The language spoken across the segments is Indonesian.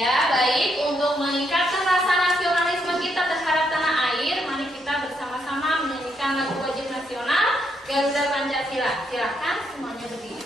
Ya, baik. Untuk meningkatkan rasa nasionalisme kita terhadap tanah air, mari kita bersama-sama menyanyikan lagu wajib nasional Garuda Pancasila. Silakan semuanya berdiri.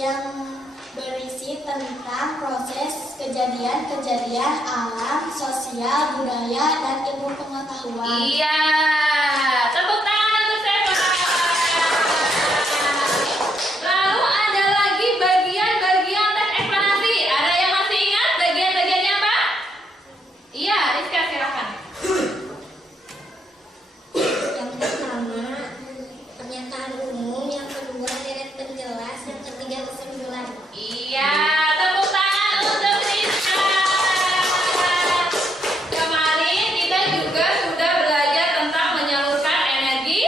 Yang berisi tentang proses kejadian-kejadian alam, sosial, budaya, dan ilmu pengetahuan. Iya, tepuk tangan untuk saya. Lalu ada lagi bagian-bagian teks eksplanasi. Ada yang masih ingat bagian-bagiannya apa? Iya, Rizka silakan. Yang pertama, pernyataan umum. Yang kedua, deret penjelas. Yang ketiga, kesimpulan. Iya, tepuk tangan untuk Rizka. Kemarin kita juga sudah belajar tentang menyalurkan energi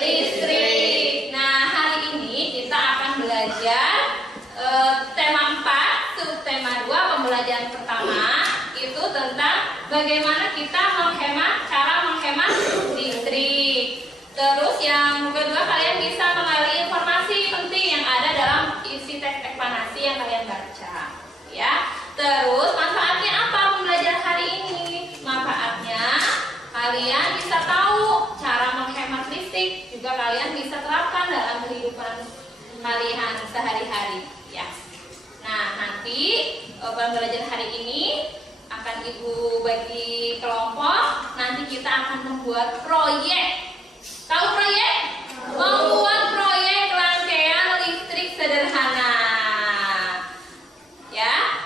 listrik. Nah, hari ini kita akan belajar tema 4, subtema 2, pembelajaran pertama itu tentang bagaimana kita cara menghemat listrik. Terus yang kedua, kalian bisa mengenali informasi penting yang ada dalam isi teks eksplanasi yang kalian baca, ya. Terus manfaatnya apa pembelajaran hari ini? Manfaatnya kalian bisa tahu cara menghemat listrik, juga kalian bisa terapkan dalam kehidupan kalian sehari-hari, ya. Nah, nanti pembelajaran hari ini akan Ibu bagi kelompok. Nanti kita akan membuat proyek. Tahu proyek? Membuat proyek rangkaian listrik sederhana. Ya.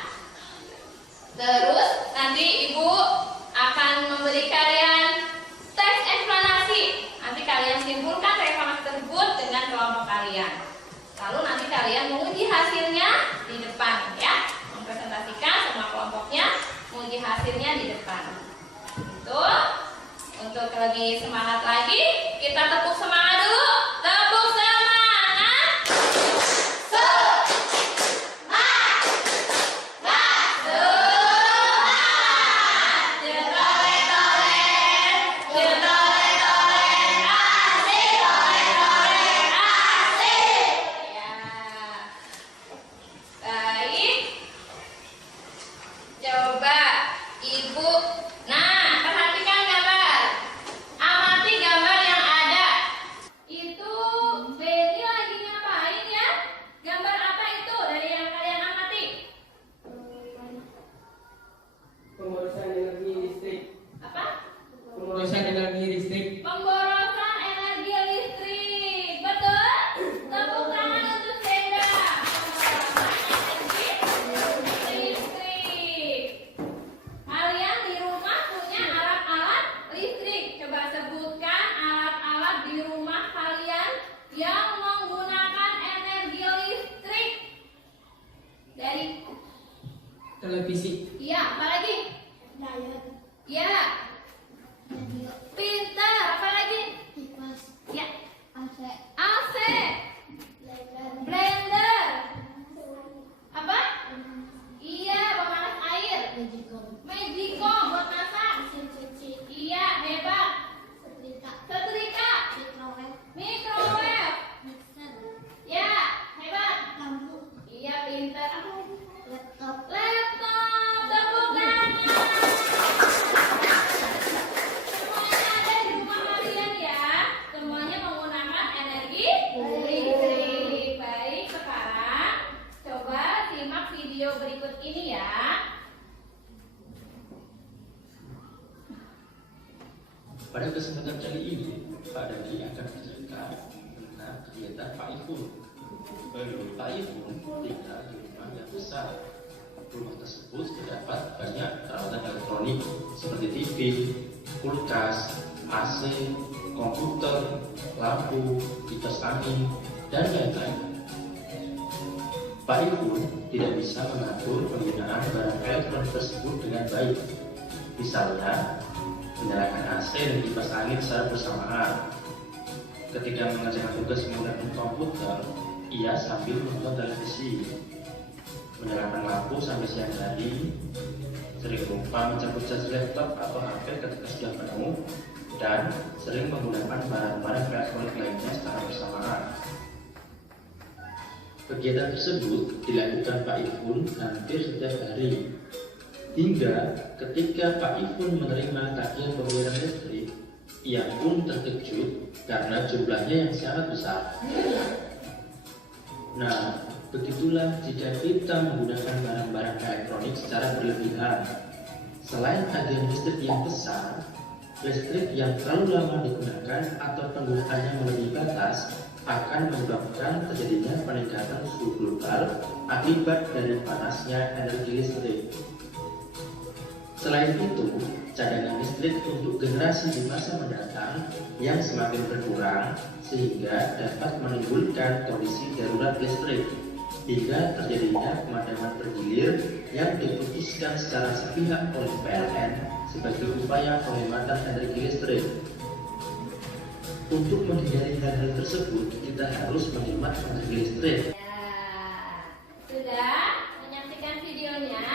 Terus nanti Ibu akan memberi kalian teks eksplanasi. Nanti kalian simpulkan teks eksplanasi tersebut dengan kelompok kalian. Lalu nanti kalian menguji hasilnya di depan, ya. Mempresentasikan sama kelompoknya, menguji hasilnya di depan. Itu. Untuk lebih semangat lagi, kita tepuk semangat dulu. Tepuk semangat. Baik. Coba Ibu. Nah, perhatikan gambar. Amati gambar yang ada. Pada kesempatan kali ini, Pak Dadi akan bercerita tentang kegiatan Pak Ifun. Pak Ifun tinggal di rumah yang besar. Rumah tersebut terdapat banyak peralatan elektronik seperti TV, kulkas, AC, komputer, lampu, kipas angin, dan lain-lain. Pak Ifun tidak bisa mengatur penggunaan barang elektronik tersebut dengan baik. Misalnya, menyalakan AC dan kipas angin secara bersamaan. Ketika mengerjakan tugas menggunakan komputer, ia sambil menonton televisi. Menyalakan lampu sampai siang hari, sering lupa mencabut charger laptop atau HP ketika sudah penuh, dan sering menggunakan barang-barang elektronik lainnya secara bersamaan. Kegiatan tersebut dilakukan Pak Ifun hampir setiap hari, hingga ketika Pak Ifun menerima tagihan pembayaran listrik, ia pun terkejut karena jumlahnya yang sangat besar. Nah, begitulah jika kita menggunakan barang-barang elektronik secara berlebihan. Selain tagihan listrik yang besar, listrik yang terlalu lama digunakan atau penggunaannya melebihi batas akan menyebabkan terjadinya peningkatan suhu global akibat dari panasnya energi listrik. Selain itu, cadangan listrik untuk generasi di masa mendatang yang semakin berkurang sehingga dapat menimbulkan kondisi darurat listrik hingga terjadinya pemadaman bergilir yang diputuskan secara sepihak oleh PLN sebagai upaya penghematan energi listrik. Untuk menghindari hal-hal tersebut, kita harus menghemat energi listrik. Ya, sudah menyaksikan videonya?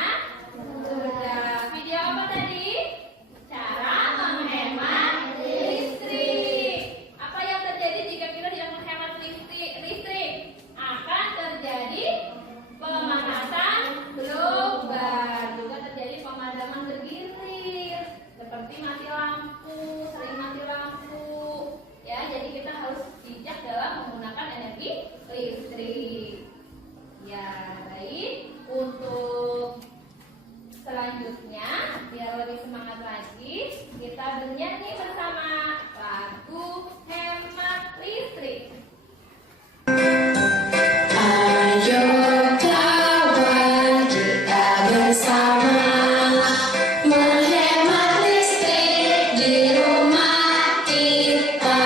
Sudah. Video apa tadi? Cara menghemat listrik. Apa yang terjadi jika kita tidak menghemat listrik? Akan terjadi pemanasan global, juga terjadi pemadaman bergilir, seperti mati lampu, sering mati lampu. Ya, jadi kita harus bijak dalam menggunakan energi listrik. Ya, baik. Untuk selanjutnya, biar lebih semangat lagi, kita bernyanyi bersama lagu Hemat Listrik. Ayo kawan, kita bersama menghemat listrik di rumah kita.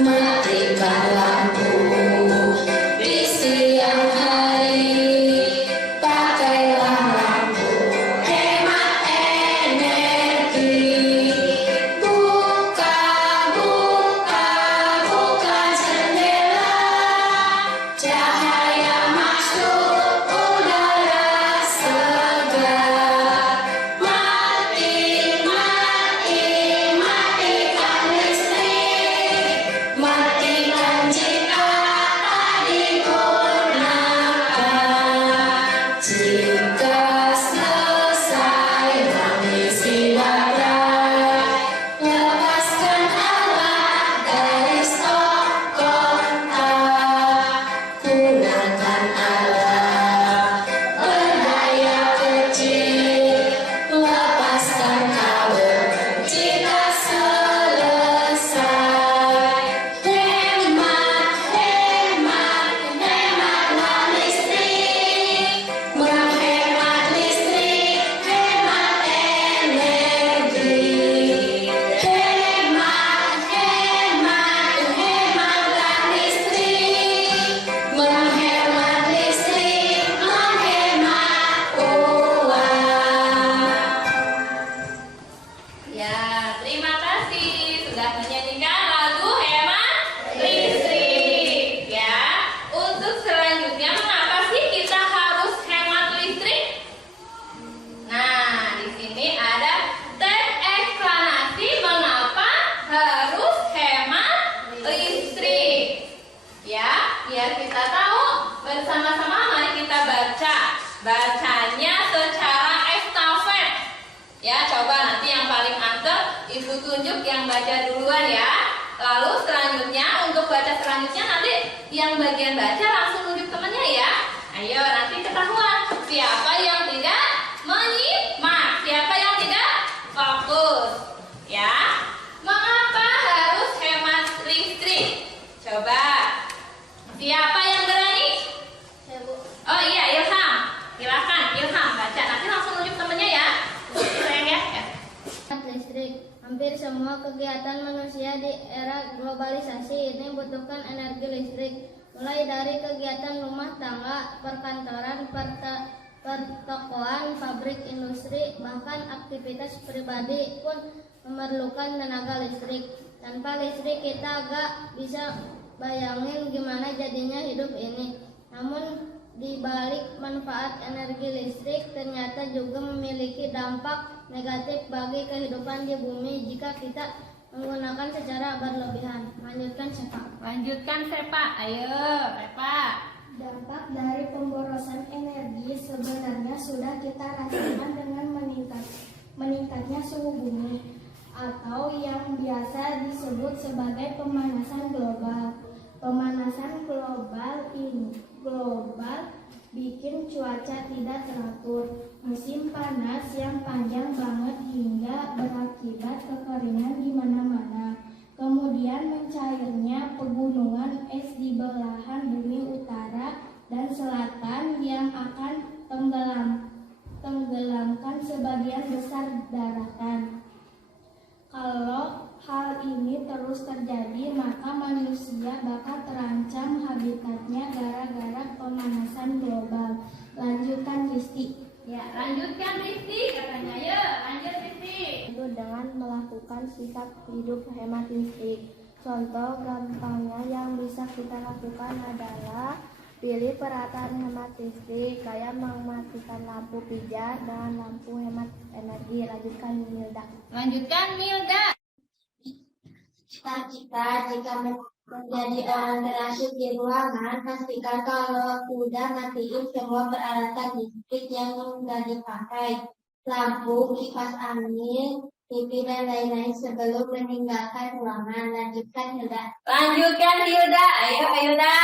Matikan lampu di siang hari, pakailah lampu hemat energi. Buka jendela, cahaya masuk udara segar. Matikan listrik, matikan jika tak digunakan. Jika selesai mengisi baterai, lepaskan alat dari stok kontak. Gunakan alat berdaya kecil, lepaskan kabel jika selesai. Hematlah listrik, menghemat listrik, hemat energi. Hematlah listrik, menghemat listrik, menghemat uang. Ya, terima kasih sudah menyanyikan lagu Hemat Listrik. Ya, untuk selanjutnya, mengapa sih kita harus hemat listrik? Nah, di sini ada teks eksplanasi mengapa harus hemat listrik. Ya, biar kita tahu bersama-sama, mari kita baca. Bacanya secara estafet. Ya, coba nanti yang paling anteng Ibu tunjuk yang baca duluan ya. Lalu selanjutnya, untuk baca selanjutnya nanti yang bagian baca langsung tunjuk temannya ya. Ayo, nanti ketahuan siapa yang tidak menyimak, siapa yang tidak fokus. Ya, semua kegiatan manusia di era globalisasi ini membutuhkan energi listrik, mulai dari kegiatan rumah tangga, perkantoran, pertokoan, pabrik, industri, bahkan aktivitas pribadi pun memerlukan tenaga listrik. Tanpa listrik kita agak bisa bayangin gimana jadinya hidup ini. Namun di balik manfaat energi listrik ternyata juga memiliki dampak negatif bagi kehidupan di bumi jika kita menggunakan secara berlebihan. Lanjutkan Sepa. Ayo Sepa. Dampak dari pemborosan energi sebenarnya sudah kita rasakan dengan meningkatnya suhu bumi atau yang biasa disebut sebagai pemanasan global. Pemanasan global bikin cuaca tidak teratur, musim panas yang panjang banget hingga berakibat kekeringan di mana-mana. Kemudian mencairnya pegunungan es di belahan bumi utara dan selatan yang akan tenggelamkan sebagian besar daratan. Kalau hal ini terus terjadi, maka manusia bakal terancam habitatnya gara-gara pemanasan global. Lanjutkan Risti. Ya, lanjutkan Risti katanya. Ya, lanjut Risti. Itu dengan melakukan sikap hidup hemat listrik. Contoh gampangnya yang bisa kita lakukan adalah pilih peralatan hemat listrik, kayak mematikan lampu pijar dengan lampu hemat energi. Lanjutkan Milda. Cita-cita jika menjadi orang terakhir di ruangan, pastikan kalau udah matiin semua peralatan listrik yang nggak dipakai, lampu, kipas angin, TV dan lain-lain sebelum meninggalkan ruangan. Lanjutkan Hilda. Ayo Hilda.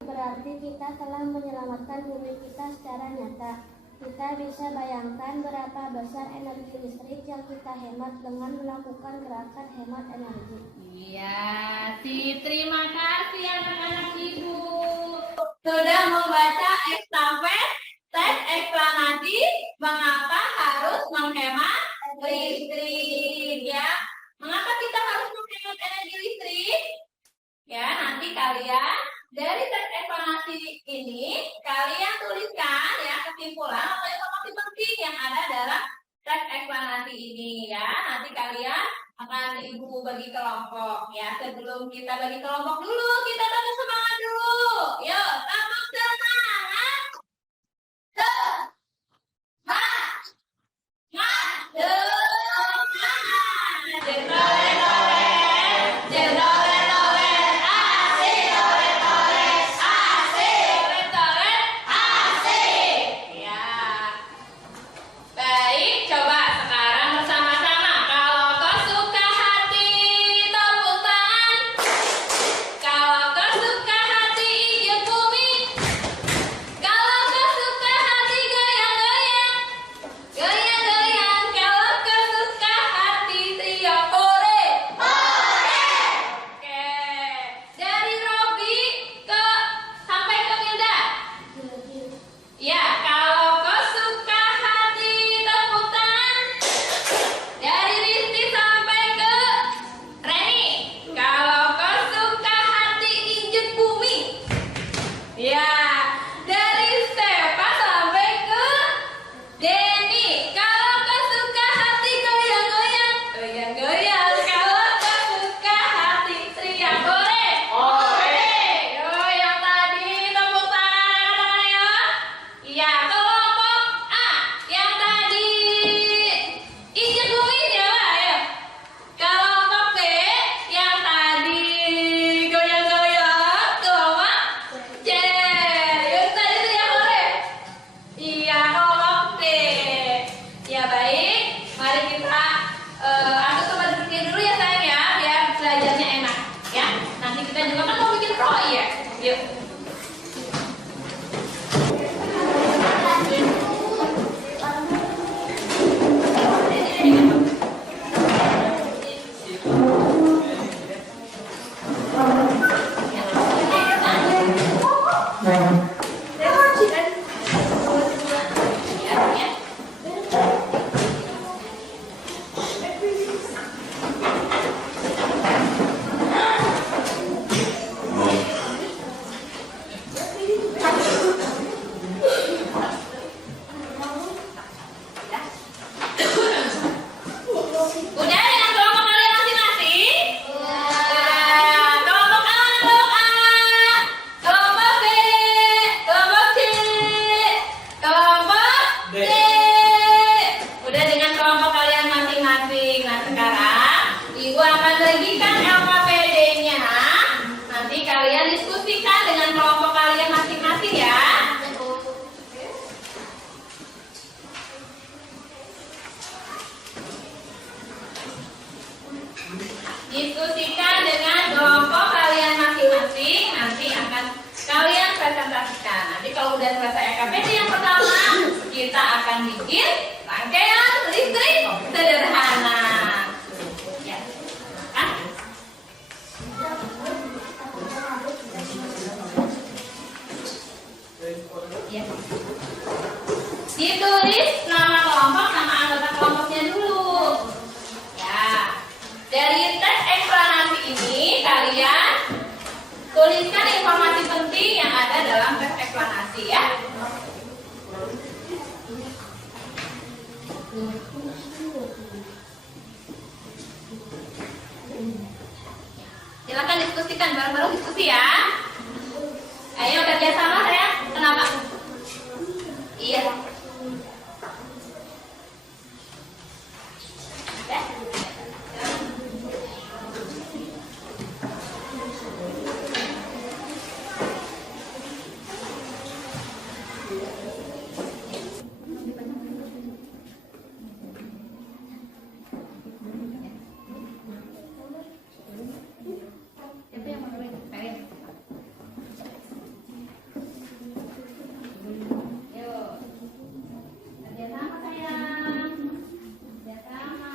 Berarti kita telah menyelamatkan bumi kita secara nyata. Kita bisa bayangkan berapa besar energi listrik yang kita hemat dengan melakukan gerakan hemat energi. Iya, terima kasih anak-anak ibu. Sudah membaca estafet teks eksplanasi mengapa harus menghemat listrik ya. Mengapa kita harus menghemat energi listrik? Ya, nanti kalian dari teks eksplanasi ini kalian tuliskan ya kesimpulan atau informasi penting yang ada dalam teks eksplanasi ini ya. Nanti kalian akan ibu bagi kelompok ya. Sebelum kita bagi kelompok dulu, kita tepuk semangat dulu. Yuk, tepuk semangat. Baik, coba sekarang bersama-sama. Kalau kau suka hati, tepuk tangan. Kalau kau suka hati, hijau bumi. bagikan LKPD-nya. Nanti kalian diskusikan dengan kelompok kalian masing-masing ya. Diskusikan dengan kelompok kalian masing-masing. Nanti akan kalian presentasikan. Nanti kalau udah selesai LKPD yang pertama, kita akan bikin rangkaian listrik sederhana. Ya. Kan? Ya. Ditulis nama kelompok sama anggota kelompoknya dulu. Ya. Dari teks eksplanasi ini kalian tuliskan informasi penting yang ada dalam teks eksplanasi ya. Silakan diskusikan, bareng-bareng diskusi ya. Ayo kerjasama saya. Kenapa? Iya. Ya. Siapa yang mau mulai? Kalian. Yuk. Kerjasama sayang. Kerjasama.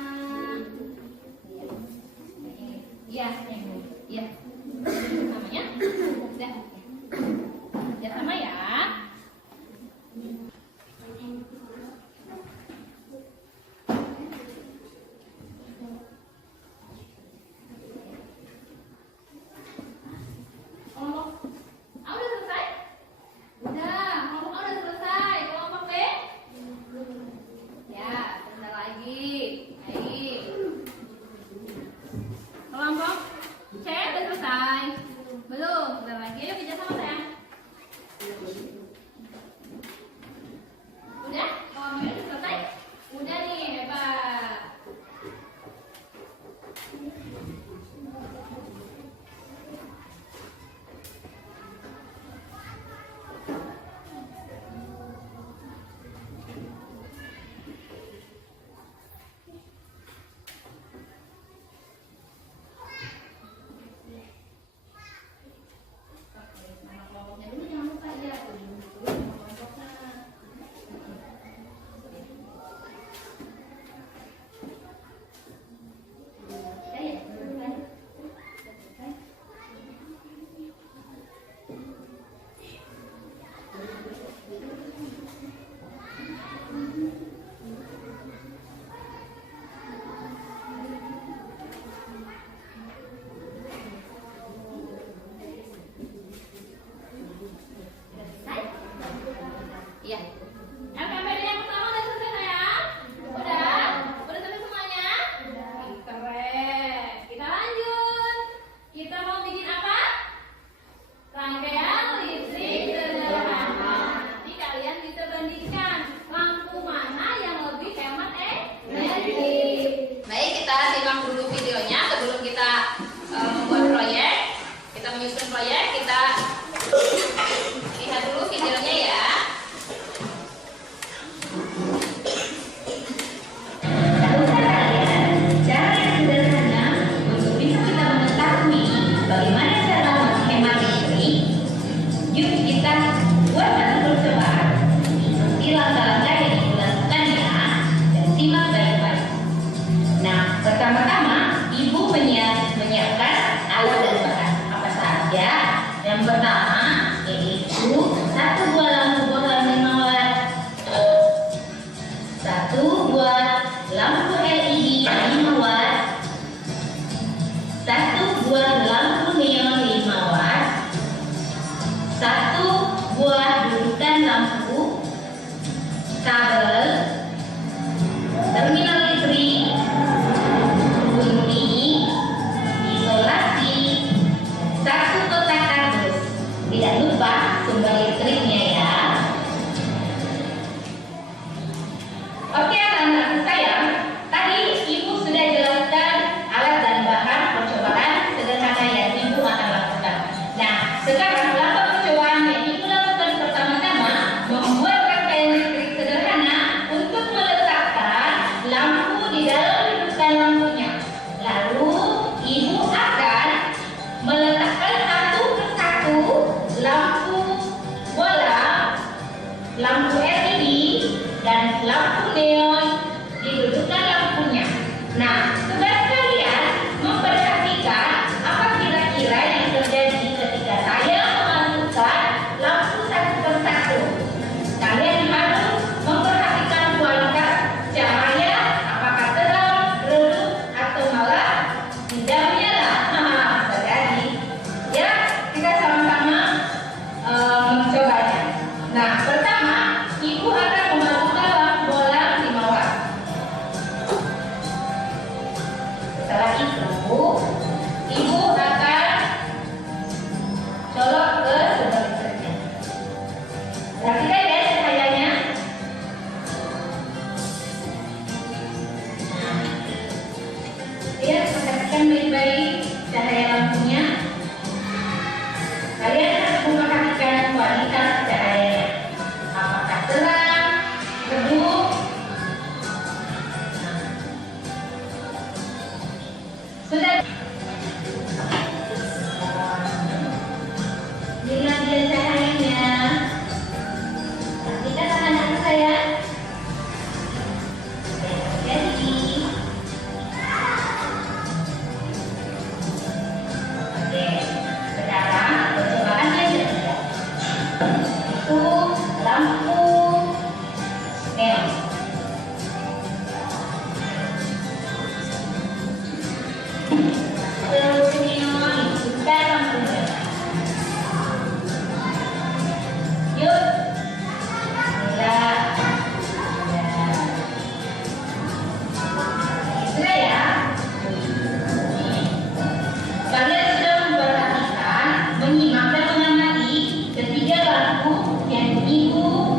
Iya. Iya. Namanya? Udah. Kerjasama ya. Kelompok A udah selesai? Udah, kelompok A udah selesai. Kelompok B? Ya, sebentar lagi. Baik. Kelompok C udah selesai? Belum, sebentar lagi. Ayo kerjasama sayang. Udah? Kelompok B udah selesai? Udah nih, hebat. Nama kelompoknya dulu jangan lupa ya. Nama kelompoknya. Selesai ya? Selesai. Selesai. Iya. LKPD yang pertama udah selesai sayang? Udah? Udah selesai semuanya? Keren. Kita lanjut. Kita mau bikin apa? Rangkaian listrik sederhana. Nanti kalian bisa bandingkan lampu mana yang lebih hemat energi. Baik, kita simak dulu videonya sebelum kita membuat proyek. Kita menyusun proyek, kita lihat dulu videonya ya. Tahukah kalian cara yang sederhana untuk bisa kita mengetahui bagaimana cara menghemat listrik? Yuk kita buat satu percobaan. Ikuti langkah-langkah yang dilakukan ya dan simak baik-baik. Nah, pertama-tama ibu menyiapkan alat dan bahan apa saja. Yang pertama yaitu satu buah lampu bohlam 5 watt, satu buah lampu LED 5 watt, satu buah lampu neon 5 watt, satu buah dudukan lampu, kabel, terminal listrik, gunting, isolasi, satu kotak kardus. Tidak lupa sumber listriknya ya. Oke anak-anak sayang, tadi ibu sudah jelaskan alat dan bahan Terus neon dalam udara. Yuk, gerak. Sudah ya? Kalian sudah memperhatikan, menyimak dan mengamati ketiga lagu yang Ibu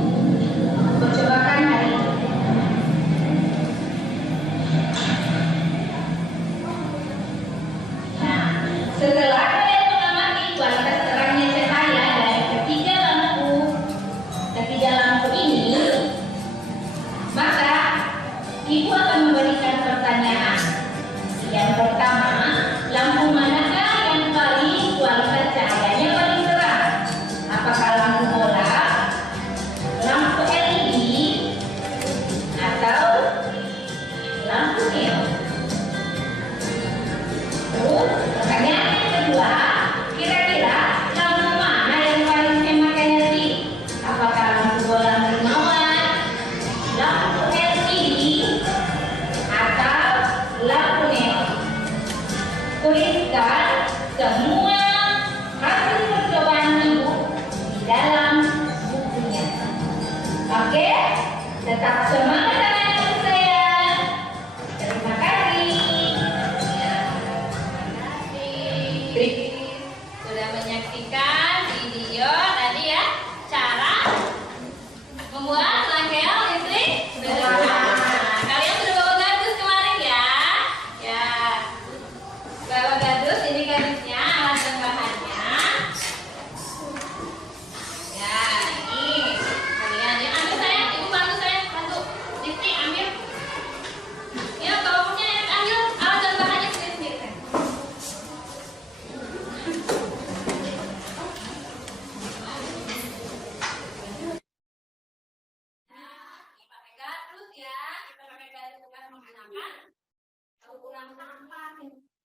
percobakan hari ini. Nah, setelah kalian mengamati kualitas terangnya cahaya dari ketiga lampu ini, maka Ibu akan memberikan pertanyaan. Yang pertama, lampu manakah yang paling kualitas cahayanya paling terang? Apakah lampu bola, lampu LED, atau lampu neon? Terus, pertanyaan yang kedua, kira-kira lampu mana yang paling hemat energi? Apakah lampu bola 5 watt, lampu LED, atau lampu neon? Tuliskan semua hasil percobaan Ibu di dalam bukunya. Oke? Tetap semangat anak-anak saya. Terima kasih. Sudah menyaksikan video tadi ya, cara membuat rangkaian listrik sederhana. Kalian sudah bawa gardus kemarin ya? Ya. Bawa gardus, ini gardusnya, alat dan bahannya. Ya, ini kalian ya, ambil sayang, Ibu bantu sayang, bantu. Siti ambil. Ya, kalau punya ambil alat dan bahannya sendiri-sendiri. Kita pakai gardus ya, kita pakai gardus bukan menggunakan ukuran sampah.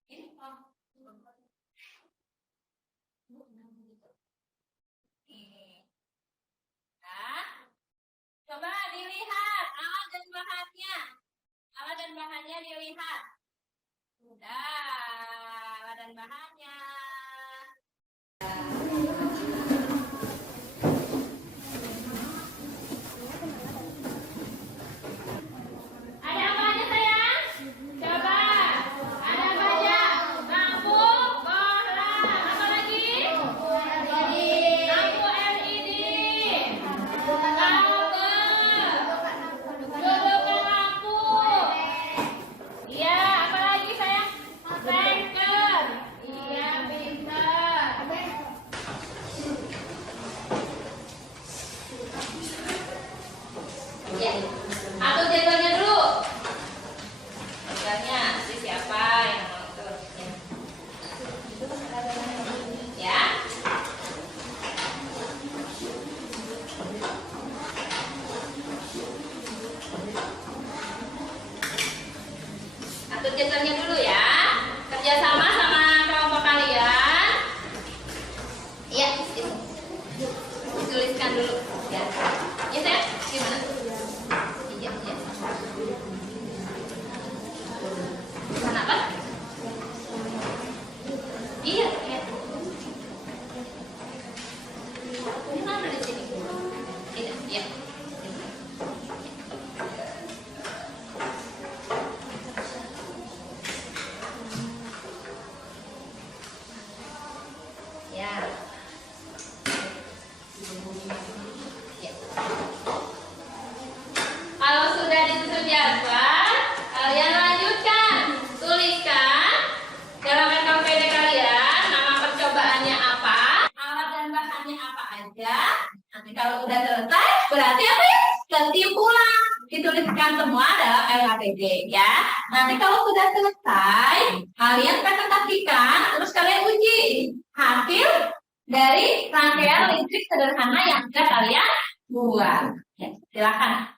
Ini nah, coba dilihat alat dan bahannya. Alat dan bahannya dilihat. Sudah, alat dan bahannya. Ada apa aja sayang? Coba. Ada banyak. Lampu, bola. Apa lagi? Lampu LED. Dudukan lampu. Iya, apa lagi sayang? Blinker. Iya, blinker. Ya, atur jadwalnya dulu. Jadwalnya nanti siapa yang mau atur? Ya. Atur jadwalnya dulu ya. Kerjasama sama kelompok kalian. Iya, tuliskan dulu. Ya, ya saya gimana? Iya, iya. Kenapa? Iya, iya. Ini kan ada di sini. Iya, iya. Ya. Ya. Kalau sudah disusun jadwal, kalian lanjutkan. Tuliskan dalam NKPD kalian nama percobaannya apa, alat dan bahannya apa aja. Nanti kalau udah selesai, berarti apa ya? Kesimpulan. Dituliskan semua dalam LKPD ya. Nanti kalau sudah selesai, kalian presentasikan, terus kalian uji hasil dari rangkaian listrik sederhana yang sudah kalian buat. Ya, silakan.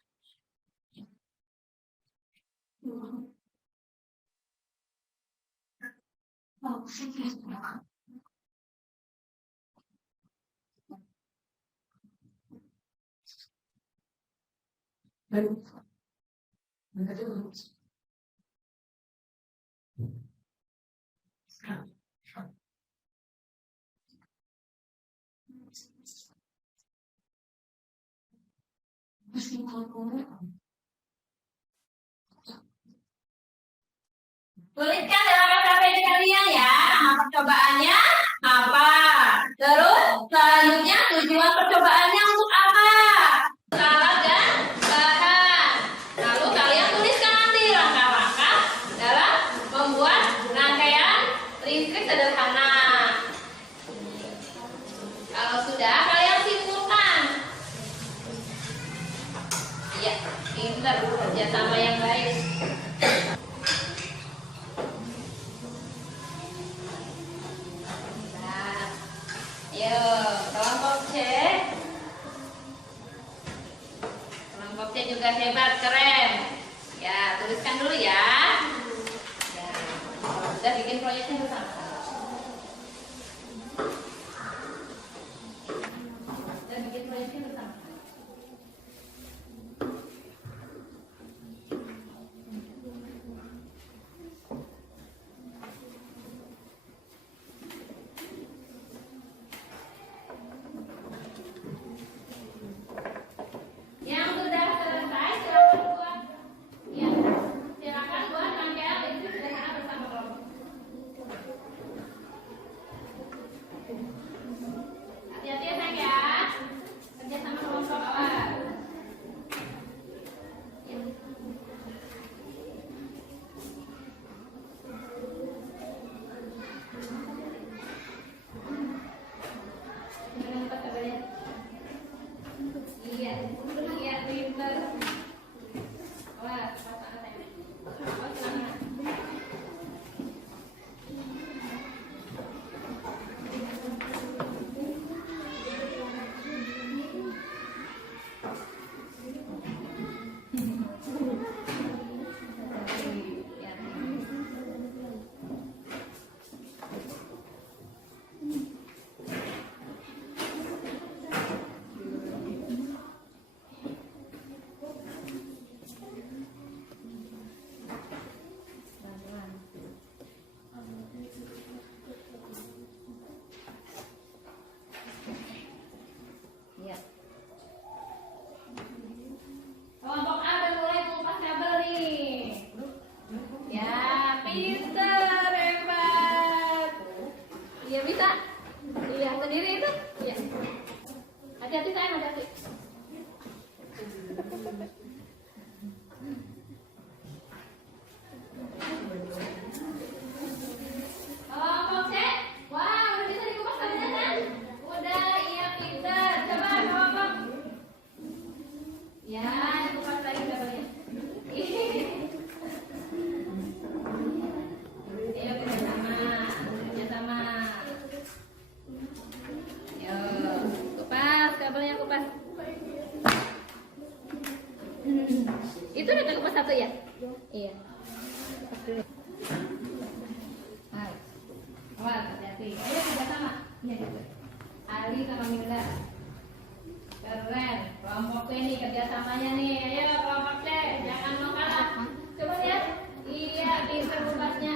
Tuliskan dalam KKP kalian ya, nama percobaannya apa. Terus selanjutnya tujuan percobaannya untuk apa. Alat dan bahan. Lalu kalian tuliskan nanti langkah-langkah dalam membuat rangkaian listrik sederhana. Kalau sudah, kalian simpulkan. Iya, pintar, kerjasama yang baik. Ayo, kelompok C. Kelompok C juga hebat, keren. Ya, tuliskan dulu ya. Ya, sudah bikin proyeknya bersama. Sudah bikin proyeknya bersama. Yang sudah selesai silakan buat. Ya, silakan buat rangkaian listrik sederhana bersama kelompok. Hati-hati ya sayang ya. Kerja sama kelompok awas. Ya. Jangan lupa kabarnya. Iya, iya, pintar. Wah, pasangan saya. Oh, selamat. Iya. Kelompok A udah mulai kupas kabel nih. Ya, pinter, hebat. Iya bisa. Iya, sendiri itu. Iya. Hati-hati sayang, hati-hati. Kelompok C. Wah, udah bisa dikupas kabelnya kan? Udah, iya pinter. Coba kelompok. Ya, dikupas lagi kabelnya. Ayo kerjasama, kerjasama. Yo, kupas kabelnya, kupas. Itu udah kekupas satu ya? Iya. Baik. Awas, hati-hati. Ayo kerjasama. Iya, gitu. Ali sama Mila. Keren. Kelompok C nih kerjasamanya nih. Ayo kelompok C, jangan mau kalah. Coba lihat. Iya, pinter kupasnya.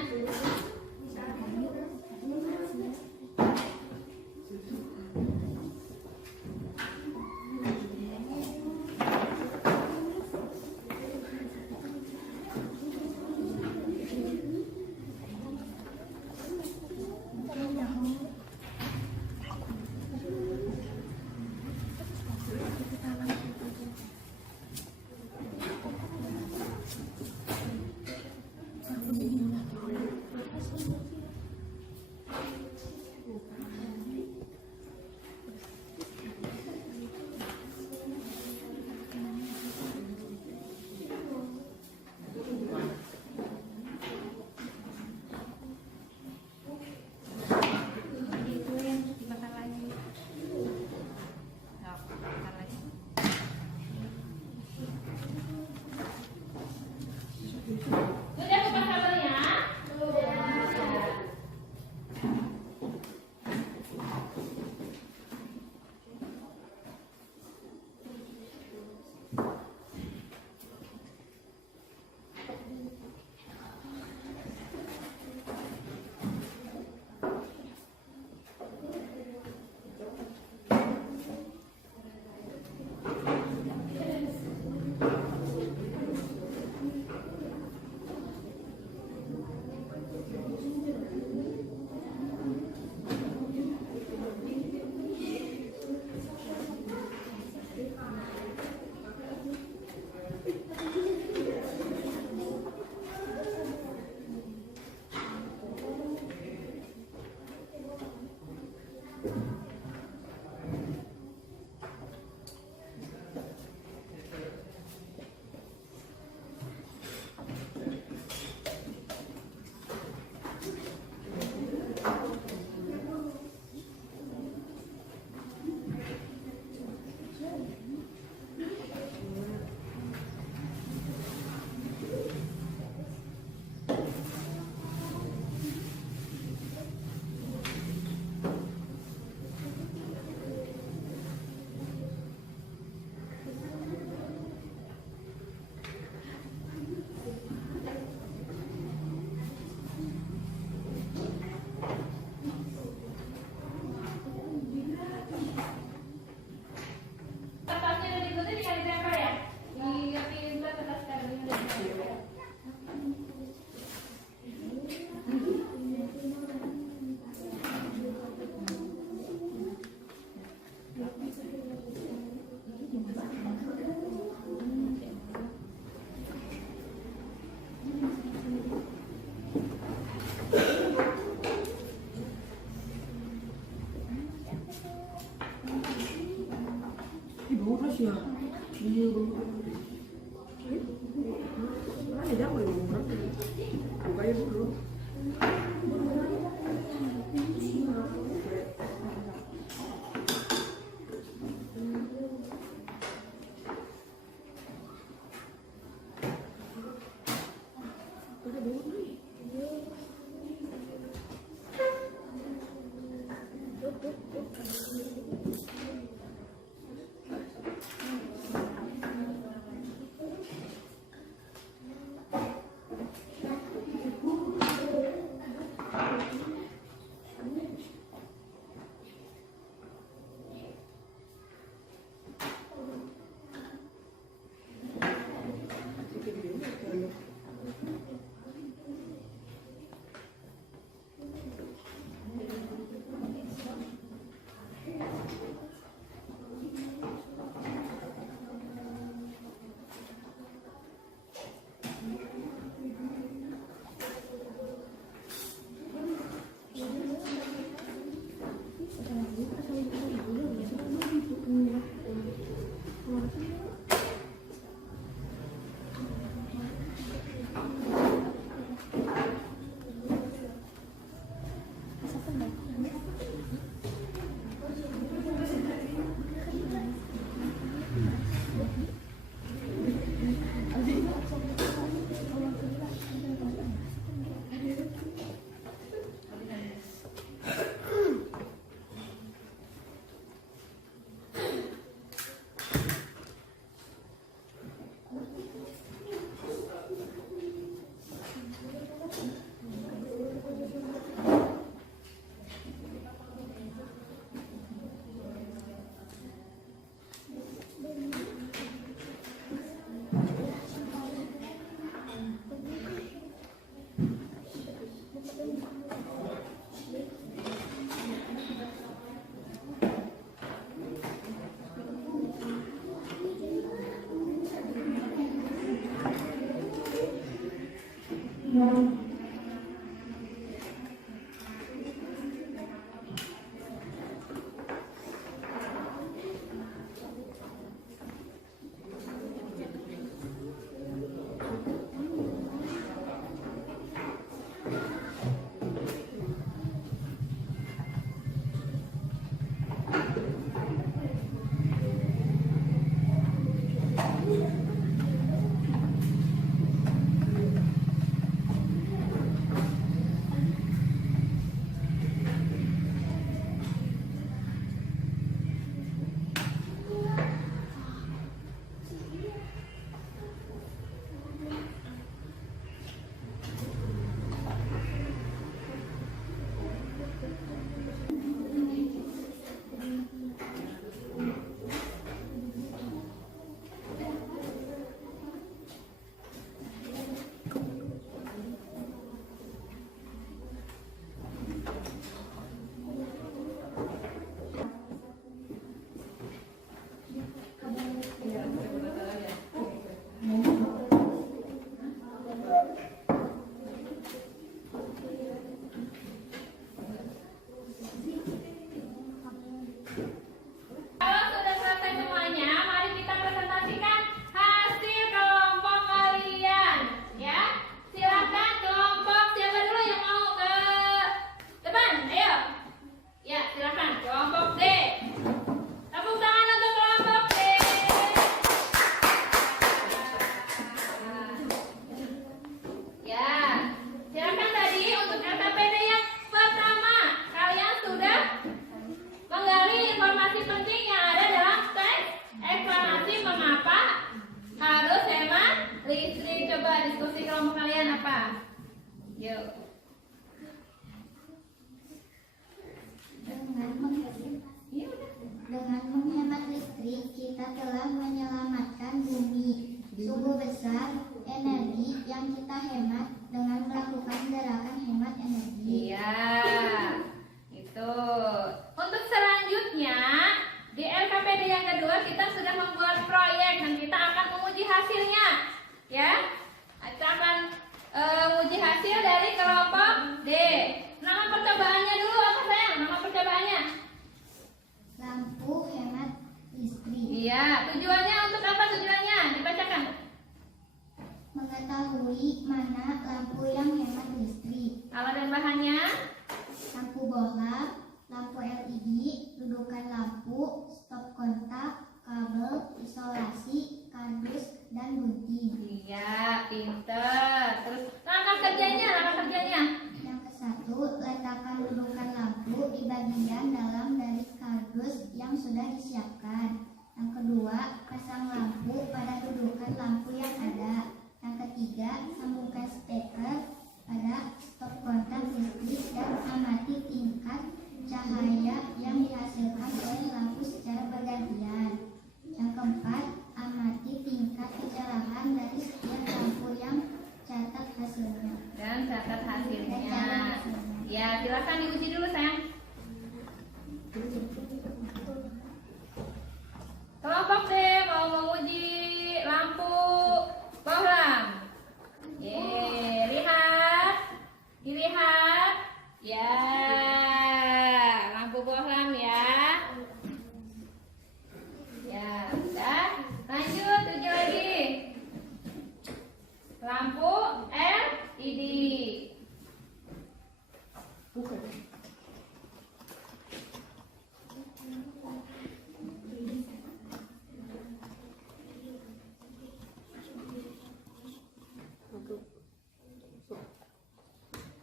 Dengan menghemat listrik, kita telah menyelamatkan bumi. Sungguh besar energi yang kita hemat dengan melakukan gerakan hemat energi. Iya, itu. Untuk selanjutnya, di LKPD yang kedua kita sudah membuat proyek dan kita akan menguji hasilnya. Ya, kita akan menguji hasil dari kelompok D. Nama percobaannya dulu apa sayang? Nama percobaannya? Lampu hemat listrik. Iya, tujuannya untuk apa tujuannya? Dibacakan. Mengetahui mana lampu yang hemat listrik. Alat dan bahannya. Lampu bohlam, lampu LED, dudukan lampu, stop kontak, kabel, isolasi, kardus, dan gunting. Iya, pinter. Terus langkah kerjanya. Yang ke-1, letakkan dudukan lampu di bagian dalam dari kardus yang sudah disiapkan. Yang kedua, pasang lampu pada dudukan lampu yang ada. Yang ketiga, sambungkan steker pada stop kontak listrik dan amati tingkat cahaya yang dihasilkan oleh lampu secara bergantian. Yang keempat, amati tingkat kecerahan dari setiap lampu yang catat hasilnya. Dan catat hasilnya. Ya, silakan diuji dulu sayang. Kelompok D mau menguji lampu bohlam. Dilihat. Ya, lampu bohlam ya. Ya, sudah. Lanjut, uji lagi. Lampu LED.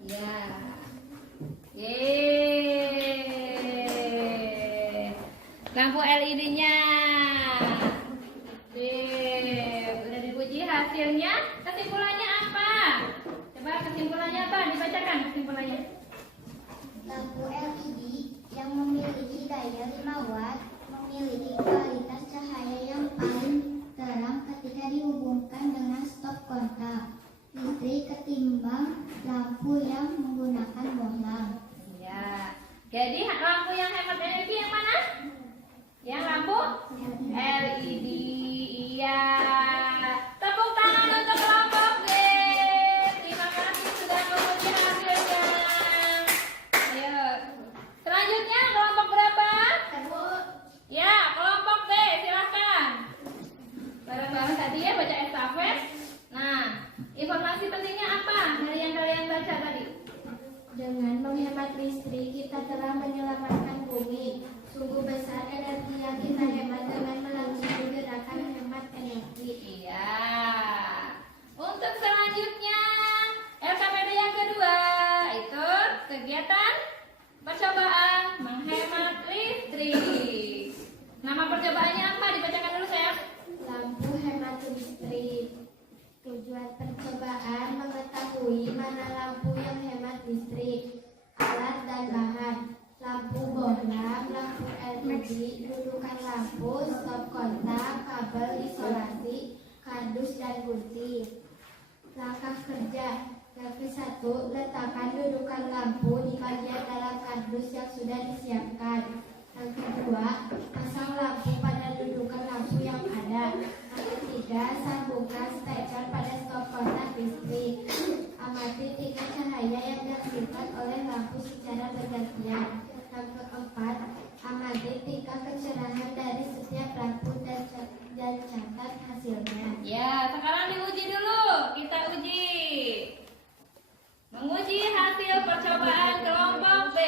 Ya. Yeay. Lampu LED-nya. Udah diuji hasilnya. Kesimpulannya apa? Coba kesimpulannya apa? Dibacakan kesimpulannya. Lampu LED yang memiliki daya 5 watt memiliki kualitas cahaya yang paling terang ketika dihubungkan dengan stop kontak listrik ketimbang lampu yang menggunakan bohlam. Ya. Jadi lampu yang hemat energi yang mana? Yang lampu LED. Iya. Tepuk tangan untuk kelompok D. Terima kasih sudah menguji hasilnya. Ayo. Selanjutnya kelompok berapa? Ya, kelompok D, silahkan. Bareng-bareng tadi ya baca estafet. Nah, informasi pentingnya apa dari yang kalian baca tadi? Dengan menghemat listrik, kita telah menyelamatkan bumi. Sungguh besar energi yang kita hemat dengan melakukan gerakan hemat energi. Iya. Untuk selanjutnya LKPD yang kedua itu kegiatan percobaan menghemat listrik. Nama percobaannya apa? Dibacakan dulu sayang. Lampu hemat listrik. Tujuan percobaan mengetahui mana lampu yang hemat listrik. Alat dan bahan: lampu bohlam, lampu LED, dudukan lampu, stop kontak, kabel isolasi, kardus dan gunting. Langkah kerja: yang ke-1, letakkan dudukan lampu di bagian dalam kardus yang sudah disiapkan. Yang kedua, pasang lampu pada dudukan lampu yang ada. Yang ketiga, sambungkan steker pada stop kontak listrik. Amati tingkat cahaya yang dihasilkan oleh lampu secara bergantian. Yang keempat, amati tingkat kecerahan dari setiap lampu dan catat hasilnya. Ya, sekarang diuji dulu. Kita uji. Menguji hasil percobaan kelompok B.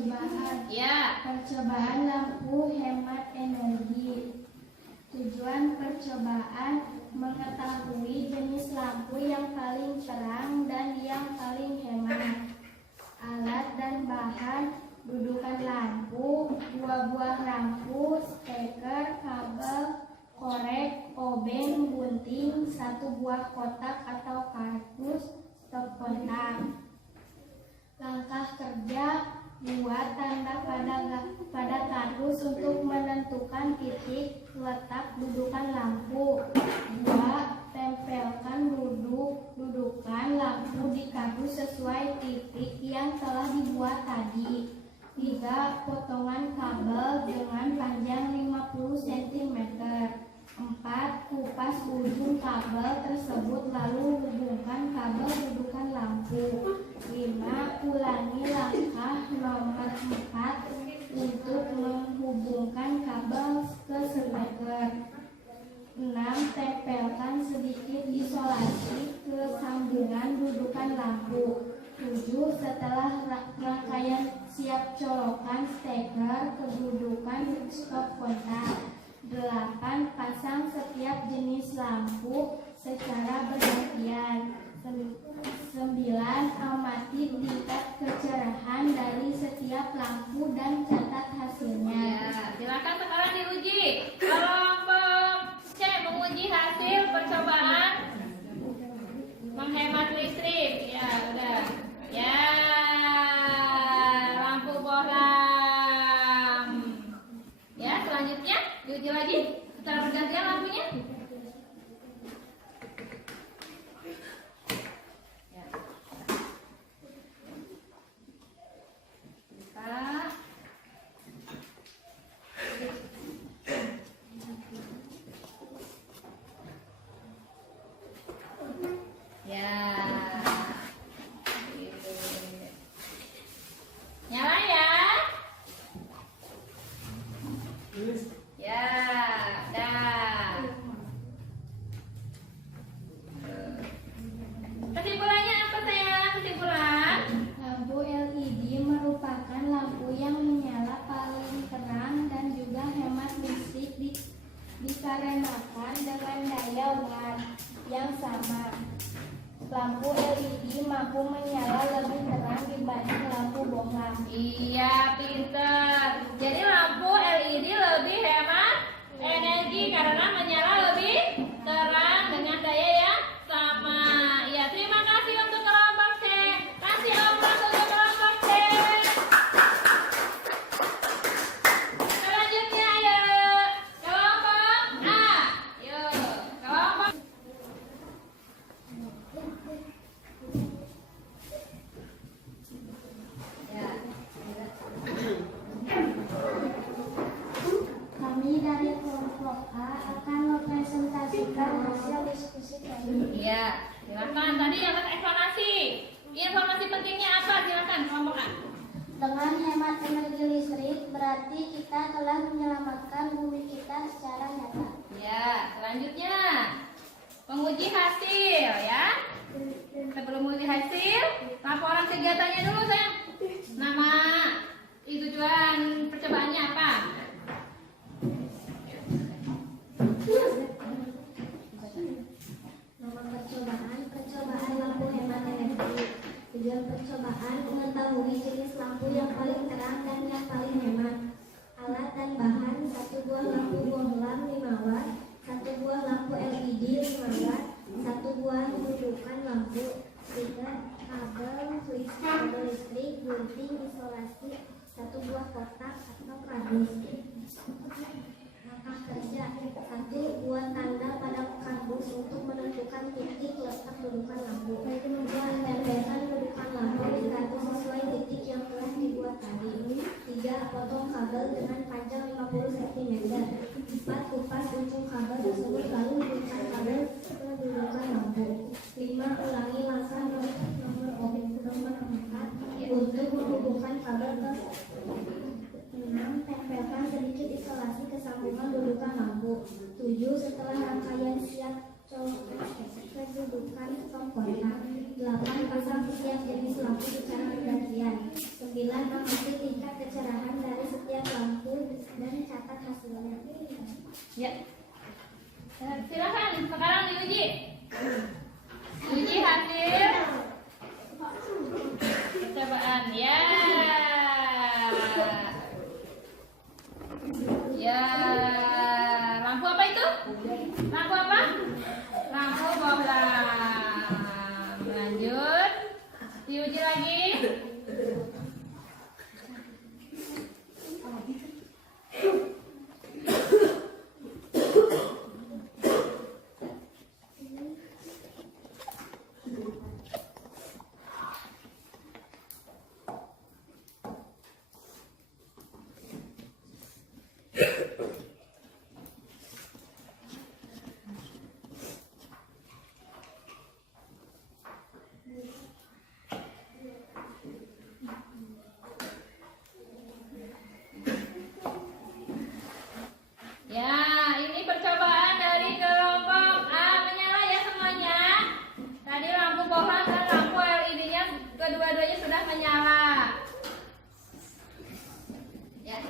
percobaan. Ya. Percobaan lampu hemat energi. Tujuan percobaan mengetahui jenis lampu yang paling terang dan yang paling hemat. Alat dan bahan: dudukan lampu, 2 buah lampu, steker, kabel, korek, obeng, gunting, 1 buah kotak atau kardus, stop kontak. Langkah kerja: buat tanda pada kardus untuk menentukan titik letak dudukan lampu. 2. Tempelkan dudukan lampu di kardus sesuai titik yang telah dibuat tadi. 3. Potongan kabel dengan panjang 50 cm. 4. Kupas ujung kabel tersebut lalu hubungkan kabel dudukan lampu. 5. Ulangi langkah nomor 4 untuk menghubungkan kabel ke steker. 6. Tempelkan sedikit isolasi ke sambungan dudukan lampu. 7. Setelah rangkaian siap colokan steker ke dudukan, stop kontak. 8. Pasang setiap jenis lampu secara bergantian. 9. Amati tingkat kecerahan dari setiap lampu dan catat hasilnya. Ya, silakan sekarang diuji. Kelompok C menguji hasil percobaan menghemat listrik. Ya, udah. Ya, lampu bohlam. Ya, selanjutnya diuji lagi secara bergantian lampunya. Ya. Buka. Ya. Gitu. Nyala ya? Ya, dah. Kesimpulannya apa sayang? Kesimpulan? Lampu LED merupakan lampu yang menyala paling terang dan juga hemat listrik dikarenakan dengan daya watt yang sama. Lampu LED mampu menyala lebih terang dibanding lampu bohlam. Iya, pinter. Jadi lampu LED lebih hemat energi karena menyala lebih terang dengan daya yang sama. Ya, terima kasih untuk kelompok C. Kasih aplaus untuk kelompok C. Selanjutnya, ayo kelompok A. Yuk, kelompok. Ya. Kami dari kelompok A akan mempresentasikan hasil diskusi kami. Iya, silakan. Tadi yang eksplorasi. Informasi pentingnya apa? Silakan kelompok A. Dengan hemat energi listrik berarti kita telah menyelamatkan bumi kita secara nyata. Ya, selanjutnya menguji hasil ya. Sebelum menguji hasil, laporan kegiatannya dulu sayang. Nama, tujuan percobaannya apa? Nama percobaan lampu hemat energi. Tujuan percobaan mengetahui jenis lampu yang paling terang dan yang paling hemat. Alat dan bahan: 1 buah lampu bohlam 5 watt, 1 buah lampu LED 5 watt, 1 buah dudukan lampu, 3 kabel listrik, gunting, isolasi, 1 buah kotak atau kardus. Langkah kerja: 1. Buat tanda pada kardus untuk menentukan titik letak dudukan lampu. 2. Tempelkan dudukan lampu di kardus sesuai titik yang telah dibuat tadi. 3. Potong kabel dengan panjang 50 cm. 4. Kupas ujung kabel tersebut lalu hubungkan kabel ke dudukan lampu. 5. Ulangi langkah nomor 4 untuk menghubungkan kabel ke 6. Tempelkan sedikit isolasi ke sambungan dudukan lampu. 7. Setelah rangkaian siap colokan ke dudukan, stop kontak. 8. Pasang setiap jenis lampu secara bergantian. 9. Amati tingkat mencatat hasilnya. Ya. Silakan sekarang diuji. Uji hasil percobaan. Ya. Ya. Lampu apa itu? Lampu apa? Lampu bohlam. Lanjut. Diuji lagi. Ya, ini percobaan dari kelompok A. Menyala ya semuanya. Tadi lampu bohlam dan lampu LED-nya kedua-duanya sudah menyala. Ya.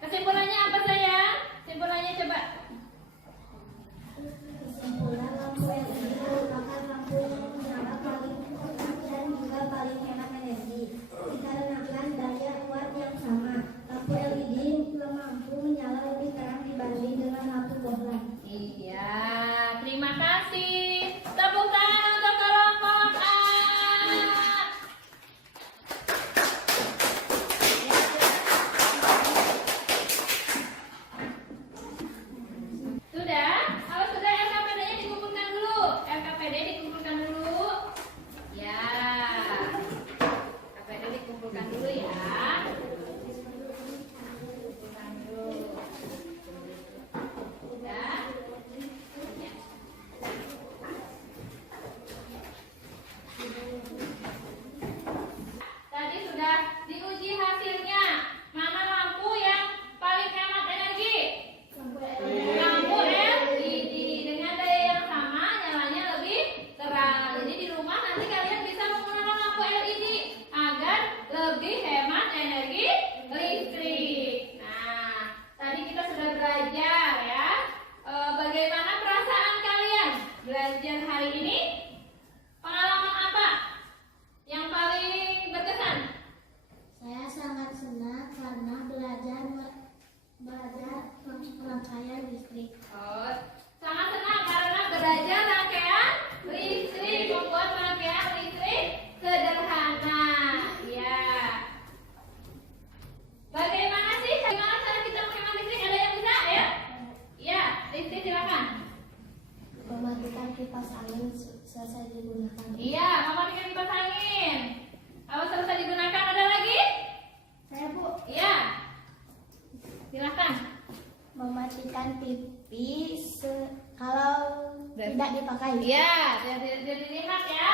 Kesimpulannya apa sayang? Kesimpulannya coba. Kesimpulan, lampu LED merupakan lampu yang menyala paling cepat dan juga paling hemat energi dikarenakan daya kuat yang sama. Lampu LED mampu menyala lebih terang dibanding dengan lampu bohlam. Iya, terima kasih. Tepuk tangan untuk kelompok A. Sudah? Kalau sudah LKPD-nya dikumpulkan dulu. LKPD dikumpulkan dulu. Ya. LKPD dikumpulkan dulu ya. Kumpulkan dulu. Sudah? Ya. Tadi sudah diuji hasilnya. Mana lampu yang paling hemat energi? Lampu LED dengan daya yang sama, nyalanya lebih terang. Jadi di rumah nanti kalian bisa menggunakan lampu LED agar lebih hemat energi listrik. Nah, tadi kita sudah belajar ya. Bagaimana perasaan kalian belajar hari ini? Pengalaman apa yang paling berkesan? Saya sangat senang karena belajar rangkaian listrik. Oh, sangat senang karena belajar rangkaian listrik, membuat rangkaian listrik sederhana. Ya. Bagaimana sih? Bagaimana cara kita menghemat listrik? Ada yang bisa ya? Ya, listrik silakan. Mematikan kipas angin selesai digunakan. Iya, mematikan kipas angin. Kalau selesai digunakan ada lagi? Saya Bu, Iya. Silakan. mematikan TV kalau tidak dipakai. Iya, jadi dilihat ya.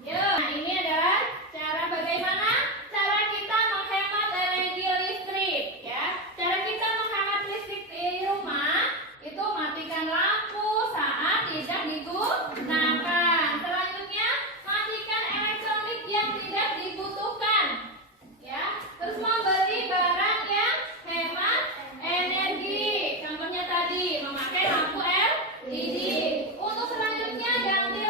Yuk, nah ini adalah cara bagaimana cara kita menghemat energi listrik ya. Cara kita menghemat listrik di rumah itu matikan lampu saat tidak digunakan. Selanjutnya, matikan elektronik yang tidak dibutuhkan. Ya, terus membeli barang yang hemat energi. Contohnya tadi memakai lampu LED. Untuk selanjutnya ganti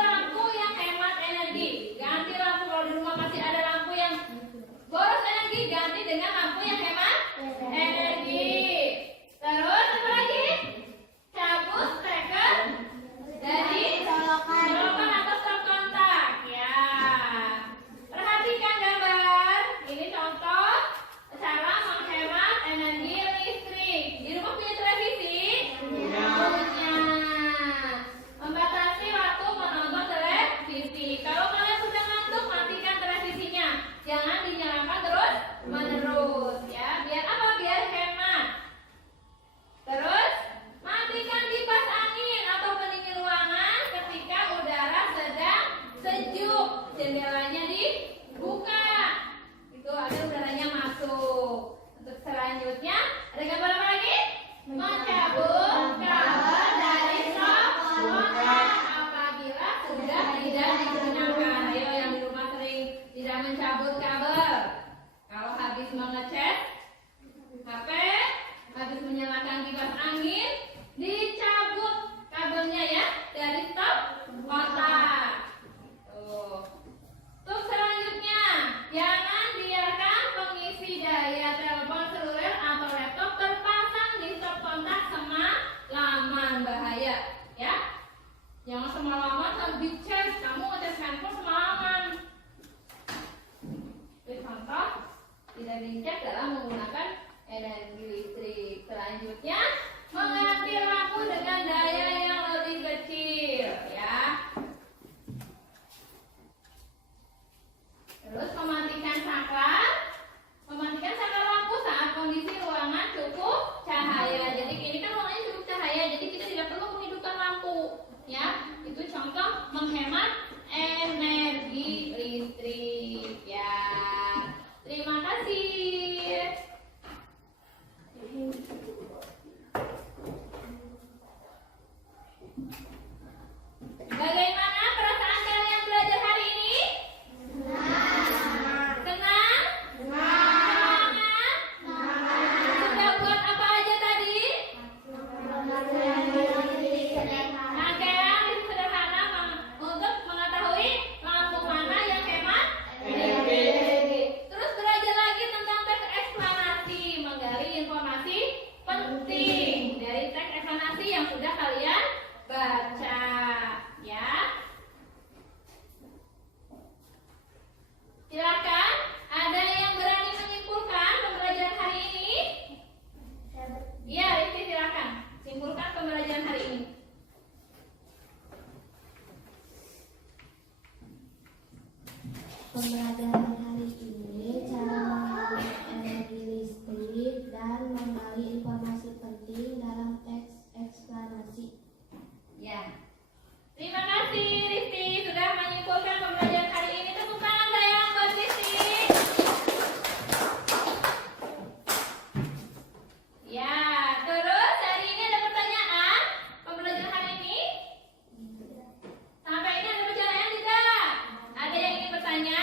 tidak bijak dalam menggunakan energi listrik. Selanjutnya, mengganti lampu dengan daya yang lebih kecil, ya. Terus mematikan saklar lampu saat kondisi ruangan cukup cahaya. Jadi ini kan ruangannya cukup cahaya, jadi kita tidak perlu menghidupkan lampu, ya. Itu contoh menghemat energi listrik, ya. Terima kasih. Bagaimana perasaan kalian belajar hari ini? Senang? Semangat? Sudah buat apa aja tadi? Rangkaian sederhana untuk mengetahui lampu mana yang hemat energi. Terus belajar lagi tentang teks eksplanasi, menggali informasi penting dari teks eksplanasi yang sudah kalian baca, ya. Silakan, ada yang berani menyimpulkan pembelajaran hari ini? Iya, Rizky, silakan simpulkan pembelajaran hari ini. Pembelajaran hari ini cara menghemat energi listrik dan menggali informasi penting dalam teks eksplanasi. Ya. Terima kasih Rizky sudah menyimpulkan pembelajaran hari ini. Tepuk tangan sayang buat Rizky. Ya, terus hari ini ada pertanyaan pembelajaran hari ini? Sampai ini ada pertanyaan tidak? Ada yang ingin bertanya?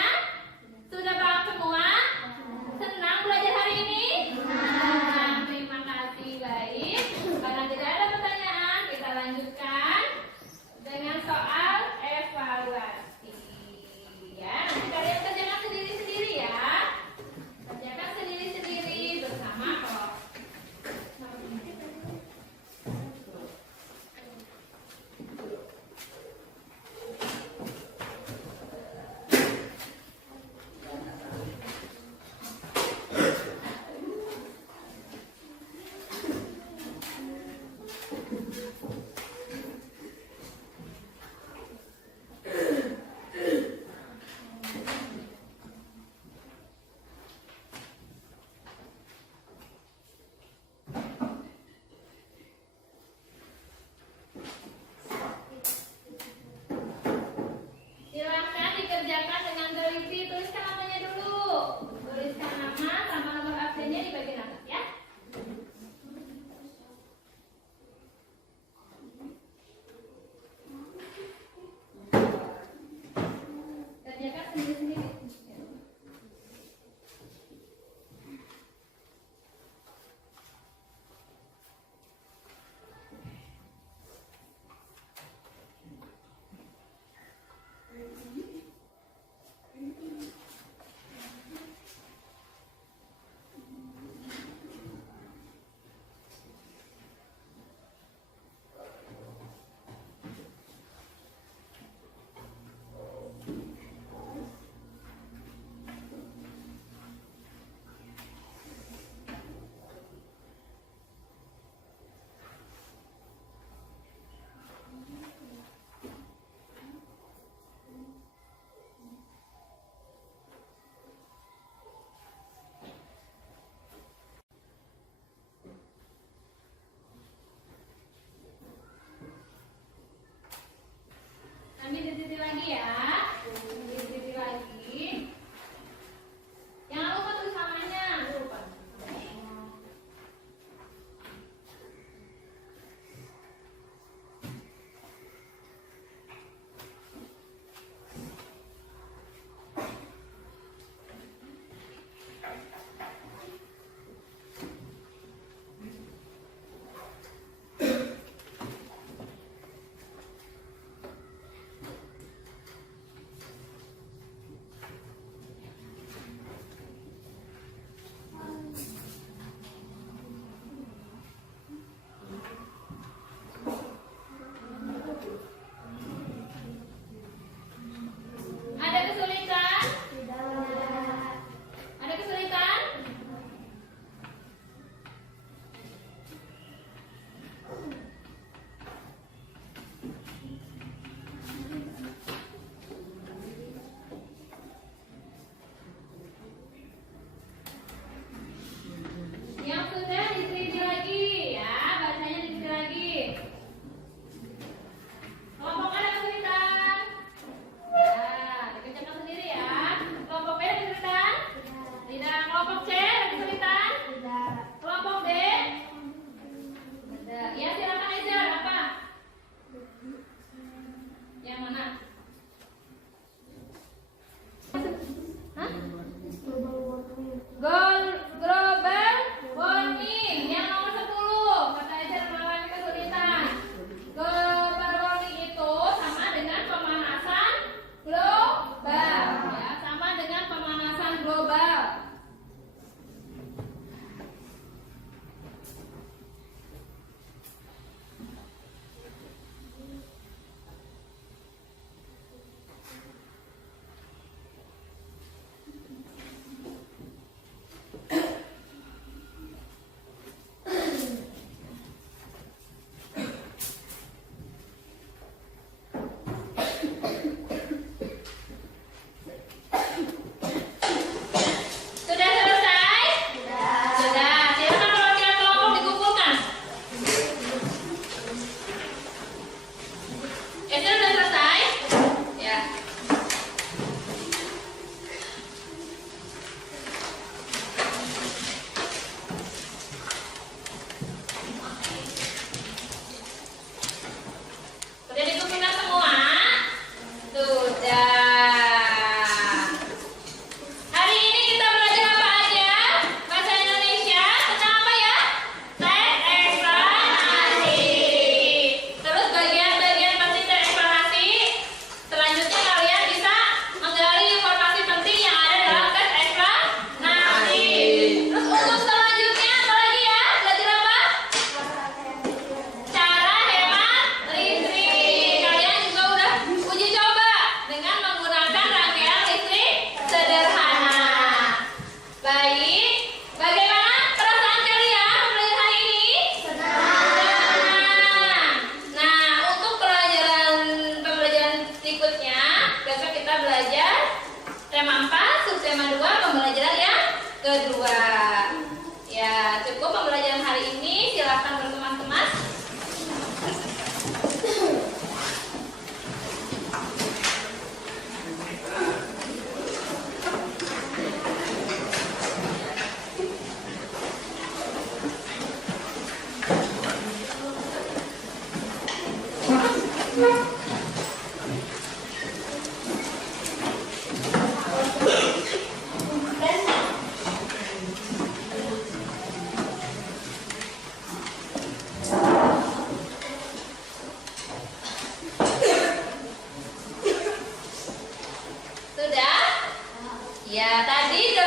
kedua. Ya, cukup pembelajaran hari ini. Silakan berteman-teman. Sudah? Ya, tadi